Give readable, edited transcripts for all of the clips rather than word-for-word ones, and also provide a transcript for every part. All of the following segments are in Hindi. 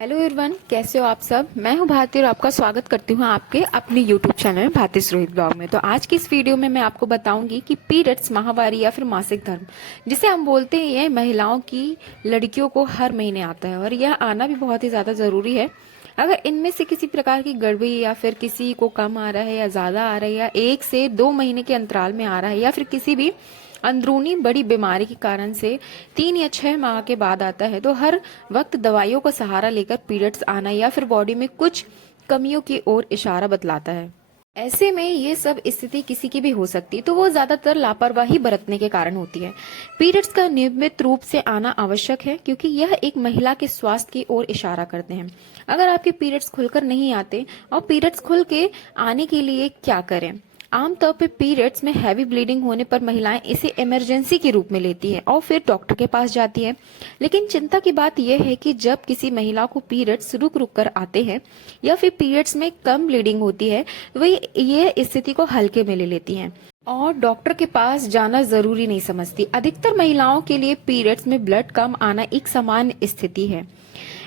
हेलो एवरीवन, कैसे हो आप सब। मैं हूं भारती और आपका स्वागत करती हूं आपके अपने यूट्यूब चैनल में भारती रोहित ब्लॉग में। तो आज की इस वीडियो में मैं आपको बताऊंगी कि पीरियड्स, माहवारी या फिर मासिक धर्म जिसे हम बोलते हैं, ये महिलाओं की, लड़कियों को हर महीने आता है और यह आना भी बहुत ही ज्यादा जरूरी है। अगर इनमें से किसी प्रकार की गड़बड़ी या फिर किसी को कम आ रहा है या ज्यादा आ रहा है या 1 से 2 महीने के अंतराल में आ रहा है या फिर किसी भी अंदरूनी बड़ी बीमारी के कारण से 3 या 6 माह के बाद आता है, तो हर वक्त दवाइयों का सहारा लेकर पीरियड्स आना या फिर बॉडी में कुछ कमियों की ओर इशारा बतलाता है। ऐसे में ये सब स्थिति किसी की भी हो सकती है, तो वो ज्यादातर लापरवाही बरतने के कारण होती है। पीरियड्स का नियमित रूप से आना आवश्यक है क्योंकि यह एक महिला के स्वास्थ्य की ओर इशारा करते हैं। अगर आपके पीरियड्स खुलकर नहीं आते और पीरियड्स खुल के आने के लिए क्या करें। आमतौर पर पीरियड्स में हैवी ब्लीडिंग होने पर महिलाएं इसे इमरजेंसी के रूप में लेती है और फिर डॉक्टर के पास जाती है। लेकिन चिंता की बात यह है कि जब किसी महिला को पीरियड्स रुक रुक कर आते हैं या फिर पीरियड्स में कम ब्लीडिंग होती है, वे ये स्थिति को हल्के में ले लेती हैं और डॉक्टर के पास जाना जरूरी नहीं समझती। अधिकतर महिलाओं के लिए पीरियड्स में ब्लड कम आना एक सामान्य स्थिति है।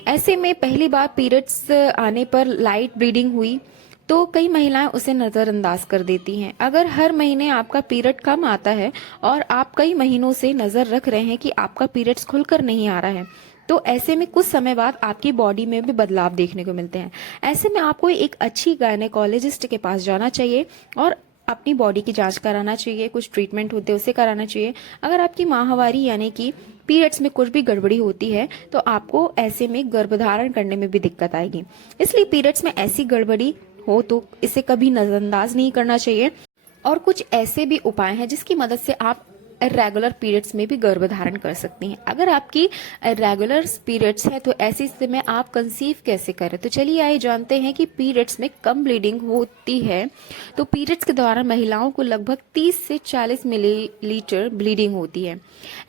ऐसे में पहली बार पीरियड्स आने पर लाइट ब्लीडिंग हुई तो कई महिलाएं उसे नजरअंदाज कर देती हैं। अगर हर महीने आपका पीरियड कम आता है और आप कई महीनों से नजर रख रहे हैं कि आपका पीरियड्स खुलकर नहीं आ रहा है, तो ऐसे में कुछ समय बाद आपकी बॉडी में भी बदलाव देखने को मिलते हैं। ऐसे में आपको एक अच्छी गायनेकोलॉजिस्ट के पास जाना चाहिए और अपनी बॉडी की जांच कराना चाहिए। कुछ ट्रीटमेंट होते हैं उसे कराना चाहिए। अगर आपकी माहवारी यानी कि पीरियड्स में कुछ भी गड़बड़ी होती है तो आपको ऐसे में गर्भधारण करने में भी दिक्कत आएगी। इसलिए पीरियड्स में ऐसी गड़बड़ी हो तो इसे कभी नजरअंदाज नहीं करना चाहिए। और कुछ ऐसे भी उपाय हैं जिसकी मदद से आप रेगुलर पीरियड्स में भी गर्भधारण कर सकती हैं। अगर आपकी रेगुलर पीरियड्स है तो ऐसी स्थिति में आप कंसीव कैसे करें, तो चलिए आइए जानते हैं कि पीरियड्स में कम ब्लीडिंग होती है तो पीरियड्स के दौरान महिलाओं को लगभग 30 से 40 मिलीलीटर ब्लीडिंग होती है।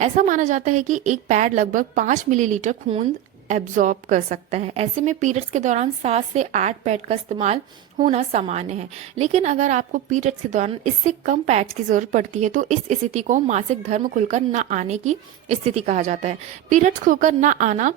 ऐसा माना जाता है कि एक पैड लगभग 5 मिलीलीटर खून एब्जॉर्ब कर सकता है। ऐसे में पीरियड्स के दौरान 7 से 8 पैड का इस्तेमाल होना सामान्य है। लेकिन अगर आपको पीरियड्स के दौरान इससे कम पैड्स की जरूरत पड़ती है तो इस स्थिति को मासिक धर्म खुलकर न आने की स्थिति कहा जाता है। पीरियड्स खुलकर न आना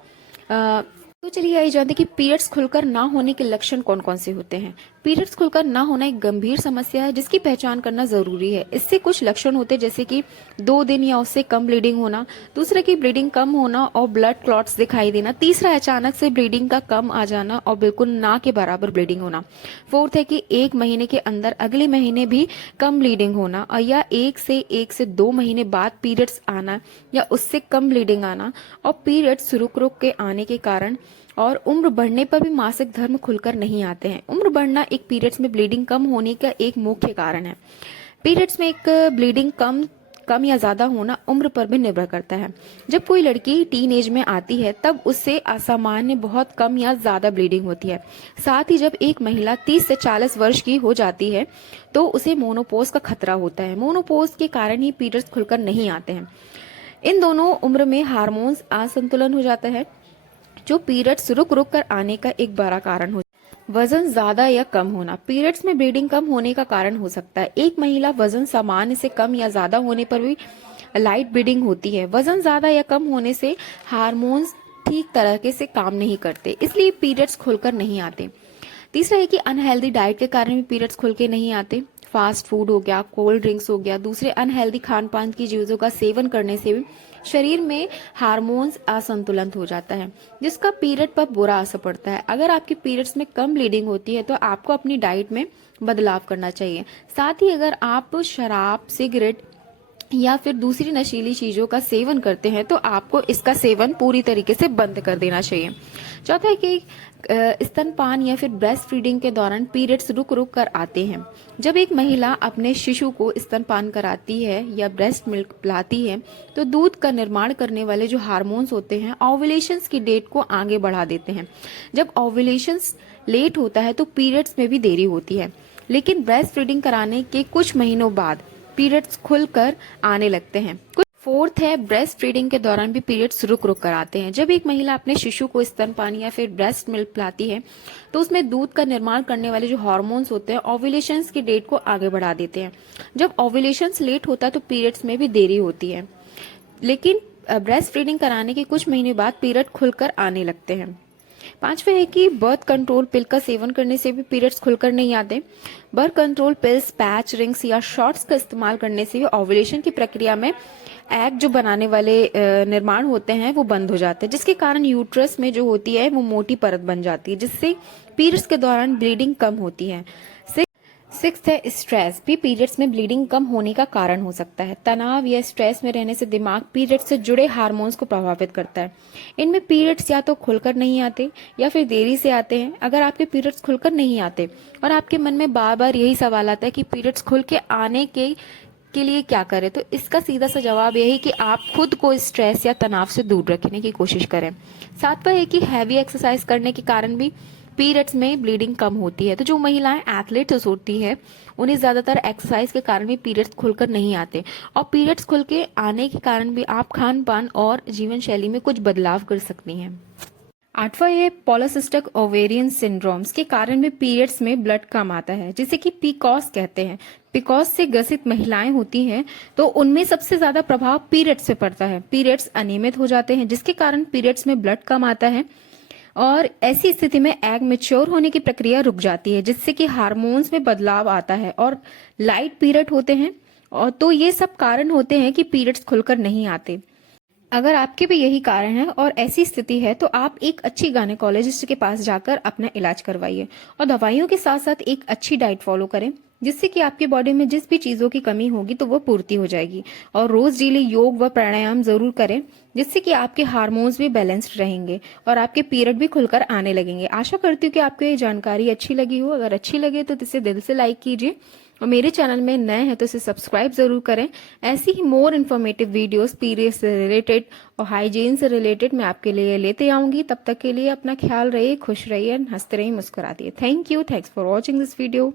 तो चलिए आइए जानते हैं कि पीरियड्स खुलकर ना होने के लक्षण कौन कौन से होते हैं। पीरियड्स खुलकर ना होना एक गंभीर समस्या है जिसकी पहचान करना जरूरी है। इससे कुछ लक्षण होते हैं जैसे कि 2 दिन या उससे कम ब्लीडिंग होना, दूसरे की ब्लीडिंग कम होना और ब्लड क्लॉट्स दिखाई देना, तीसरा अचानक से ब्लीडिंग का कम आ जाना और बिल्कुल ना के बराबर ब्लीडिंग होना, फोर्थ है कि 1 महीने के अंदर अगले महीने भी कम ब्लीडिंग होना और या 1 से 2 महीने बाद पीरियड्स आना या उससे कम ब्लीडिंग आना और पीरियड्स रुक रुक के आने के कारण और उम्र बढ़ने पर भी मासिक धर्म खुलकर नहीं आते हैं। उम्र बढ़ना एक पीरियड्स में ब्लीडिंग कम होने का एक मुख्य कारण है। पीरियड्स में एक ब्लीडिंग कम या ज्यादा होना उम्र पर भी निर्भर करता है। जब कोई लड़की टीन एज में आती है तब उससे असामान्य बहुत कम या ज्यादा ब्लीडिंग होती है। साथ ही जब एक महिला 30 से 40 वर्ष की हो जाती है तो उसे मोनोपोज का खतरा होता है। मोनोपोज के कारण ही पीरियड्स खुलकर नहीं आते हैं। इन दोनों उम्र में हार्मोन्स असंतुलन हो जाता है जो पीरियड्स रुक रुक कर आने का एक बड़ा कारण हो। वजन ज्यादा या कम होना पीरियड्स में ब्लीडिंग कम होने का कारण हो सकता है। एक महिला वजन सामान्य से कम या ज्यादा होने पर भी लाइट ब्लीडिंग होती है। वजन ज्यादा या कम होने से हार्मोन्स ठीक तरह से काम नहीं करते, इसलिए पीरियड्स खुलकर नहीं आते। तीसरा है कि अनहेल्दी डाइट के कारण भी पीरियड्स खुल के नहीं आते। फास्ट फूड हो गया, कोल्ड ड्रिंक्स हो गया, दूसरे अनहेल्दी खान पान की चीजों का सेवन करने से भी शरीर में हार्मोन्स असंतुलित हो जाता है जिसका पीरियड पर बुरा असर पड़ता है। अगर आपकी पीरियड्स में कम ब्लीडिंग होती है तो आपको अपनी डाइट में बदलाव करना चाहिए। साथ ही अगर आप शराब, सिगरेट या फिर दूसरी नशीली चीजों का सेवन करते हैं तो आपको इसका सेवन पूरी तरीके से बंद कर देना चाहिए। चौथा है कि स्तनपान या फिर ब्रेस्ट फीडिंग के दौरान पीरियड्स रुक रुक कर आते हैं। जब एक महिला अपने शिशु को स्तनपान कराती है या ब्रेस्ट मिल्क पिलाती है तो दूध का निर्माण करने वाले जो हार्मोन्स होते हैं ओव्यूलेशंस की डेट को आगे बढ़ा देते हैं। जब ओव्यूलेशंस लेट होता है तो पीरियड्स में भी देरी होती है। लेकिन ब्रेस्ट फीडिंग कराने के कुछ महीनों बाद पीरियड्स खुलकर आने लगते हैं। फोर्थ है ब्रेस्ट फीडिंग के दौरान भी पीरियड्स रुक रुक कर आते हैं। जब एक महिला अपने शिशु को स्तनपान या फिर ब्रेस्ट मिल्क पिलाती है तो उसमें दूध का निर्माण करने वाले जो हार्मोन्स होते हैं ओव्यूलेशंस की डेट को आगे बढ़ा देते हैं। जब ओव्यूलेशंस लेट होता है तो पीरियड्स में भी देरी होती है। लेकिन ब्रेस्ट फीडिंग कराने के कुछ महीने बाद पीरियड खुलकर आने लगते हैं। पांचवा है कि बर्थ कंट्रोल पिल का सेवन करने से भी पीरियड्स खुलकर नहीं आते। Birth control pills, patch, rings या शॉर्ट्स का इस्तेमाल करने से भी ओव्यूलेशन की प्रक्रिया में एग जो बनाने वाले निर्माण होते हैं वो बंद हो जाते हैं, जिसके कारण यूट्रस में जो होती है वो मोटी परत बन जाती है, जिससे पीरियड्स के दौरान ब्लीडिंग कम होती है। सिक्स्थ है स्ट्रेस भी पीरियड्स में ब्लीडिंग कम होने का कारण हो सकता है। तनाव या स्ट्रेस में रहने से दिमाग पीरियड्स से जुड़े हार्मोन्स को प्रभावित करता है। इनमें पीरियड्स या तो खुलकर नहीं आते या फिर देरी से आते हैं। अगर आपके पीरियड्स खुलकर नहीं आते और आपके मन में बार बार यही सवाल आता है कि पीरियड्स खुल के आने के लिए क्या करें, तो इसका सीधा सा जवाब यही कि आप खुद को स्ट्रेस या तनाव से दूर रखने की कोशिश करें। सातवां है कि हैवी एक्सरसाइज करने के कारण भी पीरियड्स में ब्लीडिंग कम होती है। तो जो महिलाएं एथलीट्स होती है उन्हें ज्यादातर एक्सरसाइज के कारण भी पीरियड्स खुलकर नहीं आते, और पीरियड्स खुल के आने के कारण भी आप खान पान और जीवन शैली में कुछ बदलाव कर सकती हैं। आठवां है पॉलिसिस्टिक ओवेरियन सिंड्रोम्स के कारण भी पीरियड्स में ब्लड कम आता है, जिसे कि पीकॉस कहते हैं। पीकॉस से ग्रसित महिलाएं होती हैं तो उनमें सबसे ज्यादा प्रभाव पीरियड्स पे पड़ता है। पीरियड्स अनियमित हो जाते हैं, जिसके कारण पीरियड्स में ब्लड कम आता है, और ऐसी स्थिति में एग मैच्योर होने की प्रक्रिया रुक जाती है, जिससे कि हार्मोन्स में बदलाव आता है और लाइट पीरियड होते हैं। और तो ये सब कारण होते हैं कि पीरियड्स खुलकर नहीं आते। अगर आपके भी यही कारण है और ऐसी स्थिति है तो आप एक अच्छी गायनेकोलॉजिस्ट के पास जाकर अपना इलाज करवाइए, और दवाइयों के साथ साथ एक अच्छी डाइट फॉलो करें, जिससे कि आपकी बॉडी में जिस भी चीजों की कमी होगी तो वो पूर्ति हो जाएगी। और रोज डेली योग व प्राणायाम जरूर करें, जिससे कि आपके हार्मोन्स भी बैलेंस्ड रहेंगे और आपके पीरियड भी खुलकर आने लगेंगे। आशा करती हूँ कि आपको ये जानकारी अच्छी लगी हो। अगर अच्छी लगे तो इसे दिल से लाइक कीजिए, और मेरे चैनल में नए हैं तो इसे सब्सक्राइब जरूर करें। ऐसी ही मोर इन्फॉर्मेटिव वीडियोस पीरियड से रिलेटेड और हाइजीन से रिलेटेड मैं आपके लिए लेते आऊंगी। तब तक के लिए अपना ख्याल रहिए, खुश रहिए, हंसते रहिए, मुस्कुराते रहिए। Thanks for watching this video.